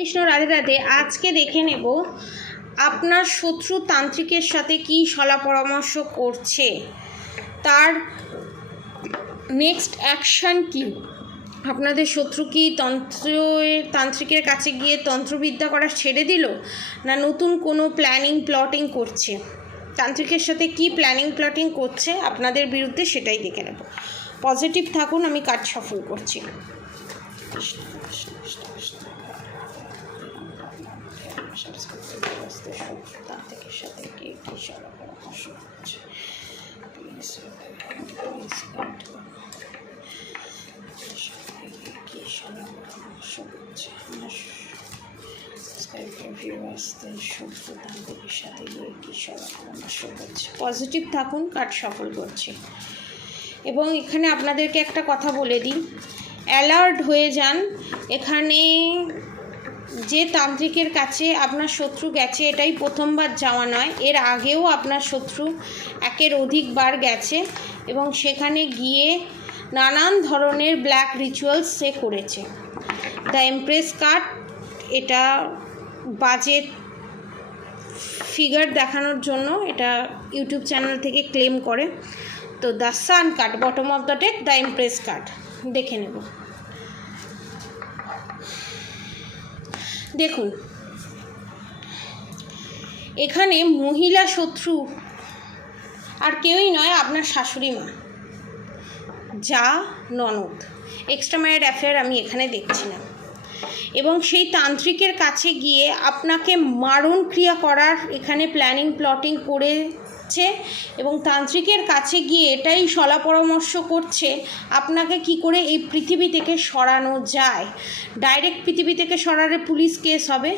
কৃষ্ণ রাধে রাধে। আজকে দেখে নেব আপনার শত্রু তান্ত্রিকের সাথে কি সলা পরামর্শ করছে, তার নেক্সট অ্যাকশন কি। আপনাদের শত্রু কি তান্ত্রিকের কাছে গিয়ে তন্ত্রবিদ্যা করা ছেড়ে দিল, না নতুন কোনো প্ল্যাটিং করছে, তান্ত্রিকের সাথে কি প্ল্যাটিং করছে আপনাদের বিরুদ্ধে, সেটাই দেখে নেব। পজিটিভ থাকুন, আমি কাজ সফল করছি। তান্ত্রিকের সাথে কি সলা পরামর্শ করছে, পজিটিভ থাকুন, কাজ সফল করছে। এবং এখানে আপনাদেরকে একটা কথা বলে দিই, অ্যালার্ট হয়ে যান। এখানে যে তান্ত্রিকের কাছে আপনার শত্রু গেছে, এটাই প্রথমবার যাওয়া নয়, এর আগেও আপনার শত্রু একের অধিকবার গেছে এবং সেখানে গিয়ে নানান ধরনের ব্ল্যাক রিচুয়ালস সে করেছে। দ্য এমপ্রেস কার্ড এটা বাজে ফিগার দেখানোর জন্য এটা ইউটিউব চ্যানেল থেকে ক্লেম করে। তো the sun card, bottom of the deck, the empress card দেখে নেব। দেখুন, এখানে মহিলা শত্রু আর কেউই নয়, আপনার শাশুড়ি মা, যা ননদ, এক্সট্রা ম্যারিড অ্যাফেয়ার আমি এখানে দেখছি না। এবং সেই তান্ত্রিকের কাছে গিয়ে আপনাকে মারণ ক্রিয়া করার এখানে প্লটিং করেছে এবং তান্ত্রিকের কাছে গিয়ে এটাই সলা পরামর্শ করছে আপনাকে কি করে এই পৃথিবী থেকে সরানো যায়। ডাইরেক্ট পৃথিবী থেকে সরালে পুলিশ কেস হবে।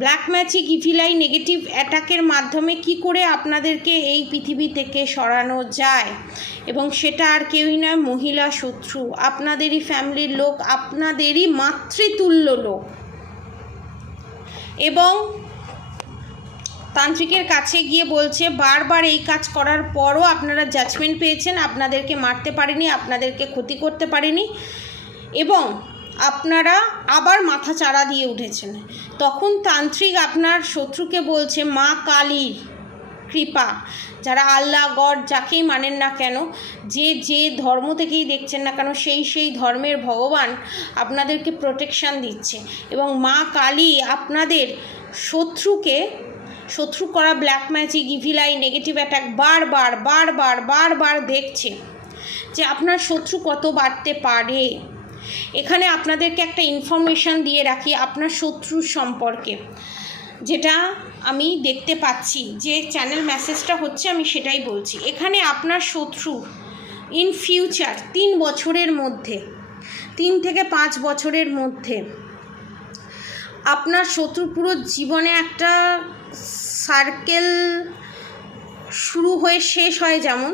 ব্ল্যাক ম্যাজিক, ইভিলাই, নেগেটিভ অ্যাটাকের মাধ্যমে কি করে আপনাদেরকে এই পৃথিবী থেকে সরানো যায়, এবং সেটা আর কেউই নয়, মহিলা শত্রু, আপনাদেরই ফ্যামিলির লোক, আপনাদেরই মাতৃতুল্য লোক। এবং তান্ত্রিকের কাছে গিয়ে বলছে বারবার এই কাজ করার পরও আপনারা জাজমেন্ট পেয়েছেন, আপনাদেরকে মারতে পারেনি, আপনাদেরকে ক্ষতি করতে পারেনি, এবং আপনারা আবার মাথা চাড়া দিয়ে উঠেছেন। তখন তান্ত্রিক আপনার শত্রুকে বলছে মা কালীর কৃপা, যারা আল্লাহ গড যাকেই মানেন না কেন, যে ধর্ম থেকেই দেখছেন না কেন, সেই ধর্মের ভগবান আপনাদেরকে প্রোটেকশান দিচ্ছে। এবং মা কালী আপনাদের শত্রু করা black magic, evil eye, negative attack বারবার দেখছে যে আপনার শত্রু কত বাড়তে পারে। এখানে আপনাদেরকে একটা ইনফরমেশান দিয়ে রাখি আপনার শত্রুর সম্পর্কে, যেটা আমি দেখতে পাচ্ছি, যে চ্যানেল মেসেজটা হচ্ছে আমি সেটাই বলছি। এখানে আপনার শত্রু ইন ফিউচার 3 বছরের মধ্যে, 3 থেকে 5 বছরের মধ্যে আপনার শত্রু পুরো জীবনে একটা সার্কেল শুরু হয়ে শেষ হয়। যেমন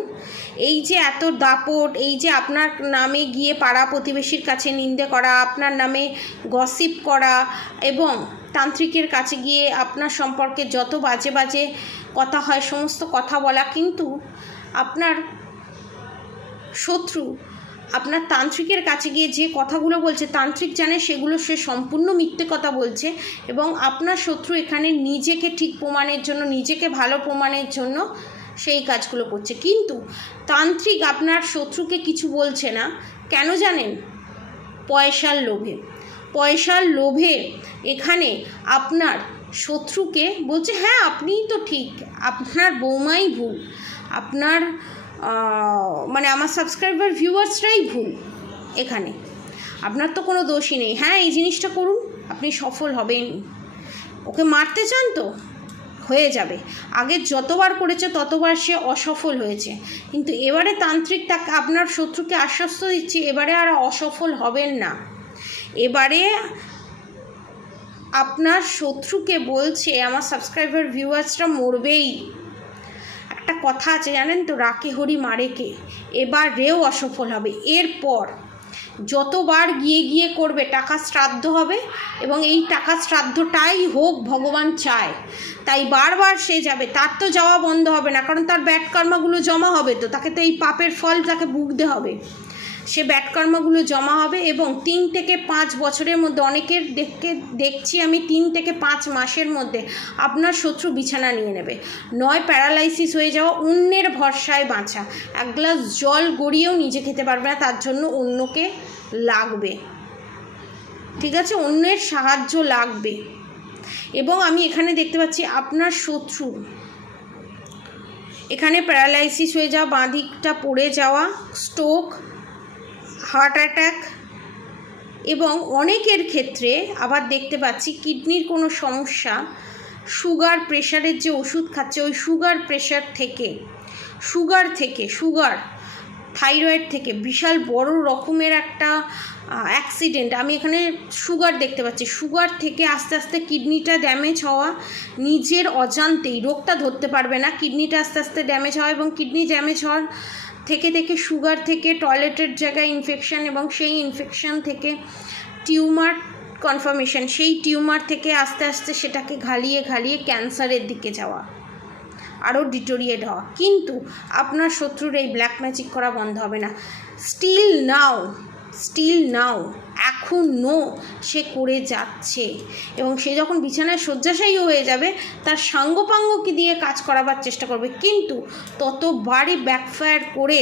এই যে এত দাপট, এই যে আপনার নামে গিয়ে পাড়া প্রতিবেশীর কাছে নিন্দে করা, আপনার নামে গসিপ করা, এবং তান্ত্রিকের কাছে গিয়ে আপনার সম্পর্কে যত বাজে কথা হয় সমস্ত কথা বলা, কিন্তু আপনার শত্রু আপনার তান্ত্রিকের কাছে গিয়ে যে কথাগুলো বলছে তান্ত্রিক জানে সেগুলো সে সম্পূর্ণ মিথ্যে কথা বলছে। এবং আপনার শত্রু এখানে নিজেকে ঠিক প্রমাণের জন্য, নিজেকে ভালো প্রমাণের জন্য সেই কাজগুলো করছে। কিন্তু তান্ত্রিক আপনার শত্রুকে কিছু বলছে না, কেন জানেন? পয়সার লোভে এখানে আপনার শত্রুকে বলছে হ্যাঁ আপনিই তো ঠিক, আপনার বৌমাই ভুল, আপনার মানে আমার সাবস্ক্রাইবার ভিউয়ার্সরাই ভুল, এখানে আপনার তো কোনো দোষই নেই। হ্যাঁ এই জিনিসটা করুন, আপনি সফল হবেন। ওকে মারতে চান তো হয়ে যাবে, আগে যতবার করেছে ততবার সে অসফল হয়েছে, কিন্তু এবারে তান্ত্রিক তাকে আপনার শত্রুকে আশ্বস্ত দিচ্ছে এবারে আর অসফল হবেন না। এবারে আপনার শত্রুকে বলছে আমার সাবস্ক্রাইবার ভিউয়ার্সরা মরবেই। একটা কথা আছে জানেন তো, রাকে হরি মারে কে, এবারেও অসফল হবে। এরপর যতবার গিয়ে করবে টাকা শ্রাদ্ধ হবে, এবং এই টাকা শ্রাদ্ধটাই হোক ভগবান চায়, তাই বারবার সে যাবে। তার তো যাওয়া বন্ধ হবে না, কারণ তার ব্যাড কর্মগুলো জমা হবে, তো তাকে তো এই পাপের ফল তাকে ভুগতে হবে। সে ব্যাড কর্মগুলো জমা হবে এবং 3 থেকে 5 বছরের মধ্যে, অনেকের দেখছি আমি 3 থেকে 5 মাসের মধ্যে আপনার শত্রু বিছানা নিয়ে নেবে। নয় প্যারালাইসিস হয়ে যাওয়া, অন্যের ভরসায় বাঁচা, এক গ্লাস জল গড়িয়েও নিজে খেতে পারবে না, তার জন্য অন্যকে লাগবে, ঠিক আছে, অন্যের সাহায্য লাগবে। এবং আমি এখানে দেখতে পাচ্ছি আপনার শত্রু এখানে প্যারালাইসিস হয়ে যাওয়া, বাঁ দিকটা পড়ে যাওয়া, স্ট্রোক, হার্ট অ্যাটাক, এবং অনেকের ক্ষেত্রে আবার দেখতে পাচ্ছি কিডনির কোনো সমস্যা, সুগার, প্রেশারের যে ওষুধ খাচ্ছে ওই সুগার, প্রেশার থেকে, সুগার, থাইরয়েড থেকে বিশাল বড় রকমের একটা অ্যাক্সিডেন্ট, আমি এখানে সুগার দেখতে পাচ্ছি, সুগার থেকে আস্তে আস্তে কিডনিটা ড্যামেজ হওয়া, নিজের অজান্তেই, রোগটা ধরতে পারবে না, কিডনিটা আস্তে আস্তে ড্যামেজ হওয়া, এবং কিডনি ড্যামেজ হওয়ার থেকে সুগার থেকে টয়লেটের জায়গায় ইনফেকশন, এবং সেই ইনফেকশন থেকে টিউমার কনফার্মেশন, সেই টিউমার থেকে আস্তে আস্তে সেটাকে ঘালিয়ে ক্যান্সারের দিকে যাওয়া, আরও ডিটোরিয়েট হওয়া। কিন্তু আপনার শত্রুর এই ব্ল্যাক ম্যাজিক করা বন্ধ হবে না। স্টিল নাও এখনও সে করে যাচ্ছে, এবং সে যখন বিছানায় শয্যাশায়ী হয়ে যাবে তার সাঙ্গপাঙ্গকে দিয়ে কাজ করাবার চেষ্টা করবে, কিন্তু ততবারই ব্যাকফায়ার করে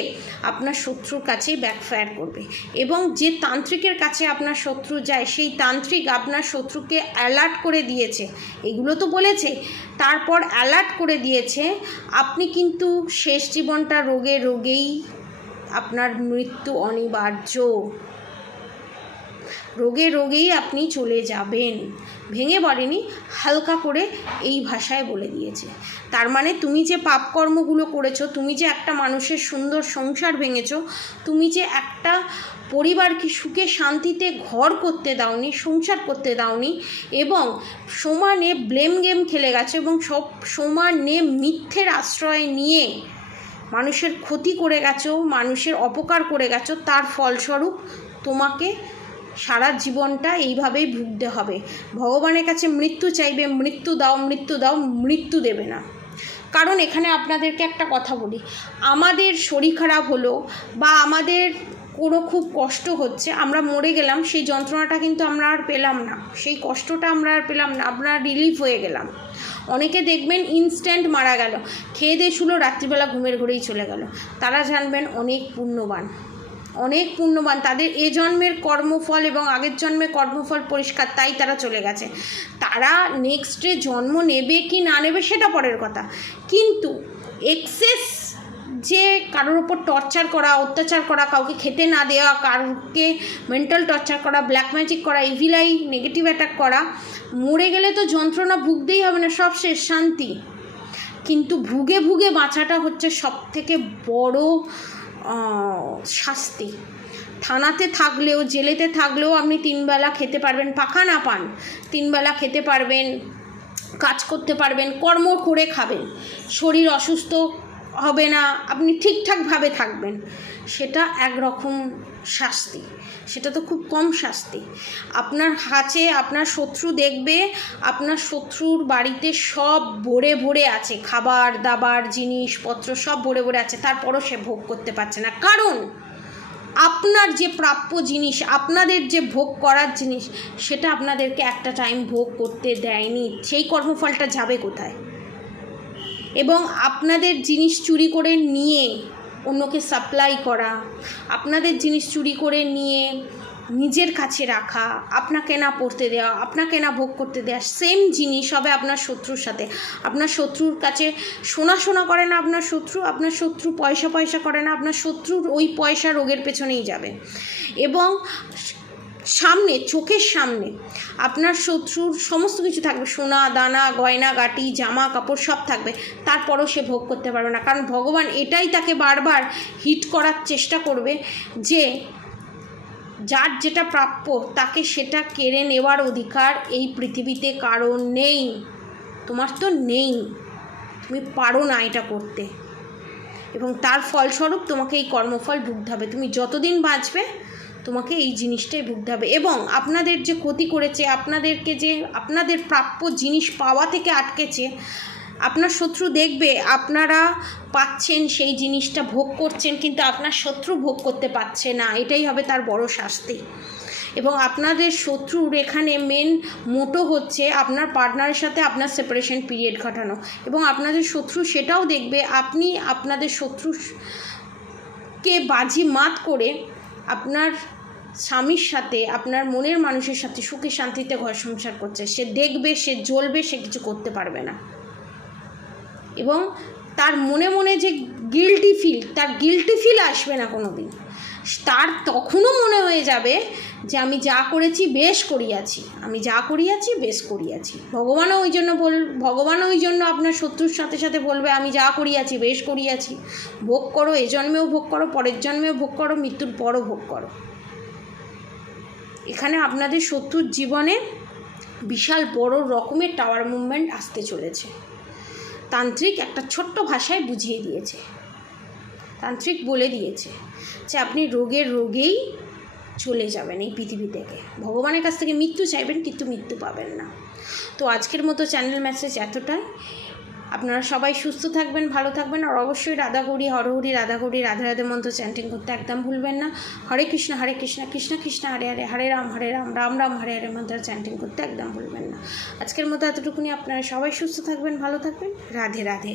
আপনার শত্রুর কাছেই ব্যাকফায়ার করবে। এবং যে তান্ত্রিকের কাছে আপনার শত্রু যায়, সেই তান্ত্রিক আপনার শত্রুকে অ্যালার্ট করে দিয়েছে, এগুলো তো বলেছে, তারপর অ্যালার্ট করে দিয়েছে আপনি কিন্তু শেষ জীবনটা রোগেই আপনার মৃত্যু অনিবার্য, রোগেই আপনি চলে যাবেন। ভেঙে বলেনি, হালকা করে এই ভাষায় বলে দিয়েছে। তার মানে তুমি যে পাপকর্মগুলো করেছো, তুমি যে একটা মানুষের সুন্দর সংসার ভেঙেছো, তুমি যে একটা পরিবারকে সুখে শান্তিতে ঘর করতে দাওনি, সংসার করতে দাওনি, এবং সমানে ব্লেম গেম খেলে গেছো, এবং সব সমানে মিথ্যের আশ্রয় নিয়ে মানুষের ক্ষতি করে গেছো, মানুষের অপকার করে গেছো, তার ফলস্বরূপ তোমাকে সারা জীবনটা এইভাবেই ভুগতে হবে। ভগবানের কাছে মৃত্যু চাইবে, মৃত্যু দাও, মৃত্যু দেবে না। কারণ এখানে আপনাদেরকে একটা কথা বলি, আমাদের শরীর খারাপ হলো বা আমাদের কোনো খুব কষ্ট হচ্ছে, আমরা মরে গেলাম, সেই যন্ত্রণাটা কিন্তু আমরা আর পেলাম না, সেই কষ্টটা আমরা আর পেলাম না, আমরা রিলিফ হয়ে গেলাম। অনেকে দেখবেন ইনস্ট্যান্ট মারা গেল, খেয়ে দিয়ে শুলো, রাত্রিবেলা ঘুমের ঘরেই চলে গেল, তারা জানবেন অনেক পুণ্যবান, তাদের এ জন্মের কর্মফল এবং আগের জন্মের কর্মফল পরিষ্কার, তাই তারা চলে গেছে। তারা নেক্সটে জন্ম নেবে কি না নেবে সেটা পরের কথা, কিন্তু এক্সেস যে কারোর ওপর টর্চার করা, অত্যাচার করা, কাউকে খেতে না দেওয়া, কাউকে মেন্টাল টর্চার করা, ব্ল্যাক ম্যাজিক করা, ইভিল আই, নেগেটিভ অ্যাটাক করা, মরে গেলে তো যন্ত্রণা ভুগতেই হবে না, সব শেষ, শান্তি। কিন্তু ভুগে বাঁচাটা হচ্ছে সবথেকে বড় শাস্তি। থানাতে থাকলেও, জেলেতে থাকলেও আপনি 3 বেলা খেতে পারবেন, পাখা না পান, 3 বেলা খেতে পারবেন, কাজ করতে পারবেন, কর্ম করে খাবেন, শরীর অসুস্থ হবে না, আপনি ঠিকঠাকভাবে থাকবেন, সেটা একরকম শাস্তি, সেটা তো খুব কম শাস্তি। আপনার কাছে আপনার শত্রু দেখবে, আপনার শত্রুর বাড়িতে সব ভরে আছে, খাবার দাবার জিনিসপত্র সব ভরে আছে, তারপরও সে ভোগ করতে পারছে না, কারণ আপনার যে প্রাপ্য জিনিস, আপনাদের যে ভোগ করার জিনিস, সেটা আপনাদেরকে একটা টাইম ভোগ করতে দেয়নি, সেই কর্মফলটা যাবে কোথায়? এবং আপনাদের জিনিস চুরি করে নিয়ে অন্যকে সাপ্লাই করা, আপনাদের জিনিস চুরি করে নিয়ে নিজের কাছে রাখা, আপনাকে না পড়তে দেওয়া, আপনাকে না ভোগ করতে দেওয়া, সেম জিনিস হবে আপনার শত্রুর সাথে। আপনার শত্রুর কাছে সোনা করে না আপনার শত্রু পয়সা করে না, আপনার শত্রুর ওই পয়সা রোগের পেছনেই যাবে। এবং সামনে, চোখের সামনে আপনার শত্রুর সমস্ত কিছু থাকবে, সোনা দানা, গয়না গাটি, জামা কাপড় সব থাকবে, তারপরও সে ভোগ করতে পারবে না, কারণ ভগবান এটাই তাকে বারবার হিট করার চেষ্টা করবে যে যার যেটা প্রাপ্য তাকে সেটা কেড়ে নেওয়ার অধিকার এই পৃথিবীতে কারণ নেই, তোমার তো নেই, তুমি পারো না এটা করতে, এবং তার ফলস্বরূপ তোমাকে এই কর্মফল ভুগতে হবে। তুমি যতদিন বাঁচবে তোমাকে এই জিনিসটাই ভুগতে হবে। এবং আপনাদের যে ক্ষতি করেছে, আপনাদেরকে যে আপনাদের প্রাপ্য জিনিস পাওয়া থেকে আটকেছে, আপনার শত্রু দেখবে আপনারা পাচ্ছেন সেই জিনিসটা, ভোগ করছেন, কিন্তু আপনার শত্রু ভোগ করতে পারছে না। এটাই হবে তার বড় শাস্তি। এবং আপনাদের শত্রুর এখানে মেন মোটো হচ্ছে আপনার পার্টনারের সাথে আপনার সেপারেশন পিরিয়ড ঘটানো। এবং আপনাদের শত্রু সেটাও দেখবে আপনি আপনাদের শত্রুকে বাজি মাত করে আপনার স্বামীর সাথে, আপনার মনের মানুষের সাথে সুখে শান্তিতে ঘর সংসার করছে। সে দেখবে, সে জ্বলবে, সে কিছু করতে পারবে না। এবং তার মনে মনে যে গিল্টি ফিল আসবে না কোনো দিন। তার তখনও মনে হয়ে যাবে যে আমি যা করেছি বেশ করিয়াছি, আমি যা করিয়াছি বেশ করিয়াছি। ভগবানও ওই জন্য আপনার শত্রুর সাথে সাথে বলবে আমি যা করিয়াছি বেশ করিয়াছি। ভোগ করো, এ জন্মেও ভোগ করো, পরের জন্মেও ভোগ করো, মৃত্যুর পরও ভোগ করো। এখানে আপনাদের শত্রুর জীবনে বিশাল বড় রকমের টাওয়ার মুভমেন্ট আসতে চলেছে। তান্ত্রিক একটা ছোট্ট ভাষায় বুঝিয়ে দিয়েছে, তান্ত্রিক বলে দিয়েছে যে আপনি রোগেই চলে যাবেন এই পৃথিবী থেকে। ভগবানের কাছ থেকে মৃত্যু চাইবেন, কিন্তু মৃত্যু পাবেন না। তো আজকের মতো চ্যানেল মেসেজ এতটাই। আপনারা সবাই সুস্থ থাকবেন, ভালো থাকবেন। আর অবশ্যই রাধাগৌরী হরহরি, রাধাগৌরী রাধে রাধে মন্ত্র চ্যান্টিং করতে একদম ভুলবেন না। হরে কৃষ্ণ কৃষ্ণ কৃষ্ণ হরে হরে, হরে রাম রাম রাম হরে হরে মন্ত্র চ্যান্টিং করতে একদম ভুলবেন না। আজকের মতো এতটুকুনি। আপনারা সবাই সুস্থ থাকবেন, ভালো থাকবেন। রাধে রাধে।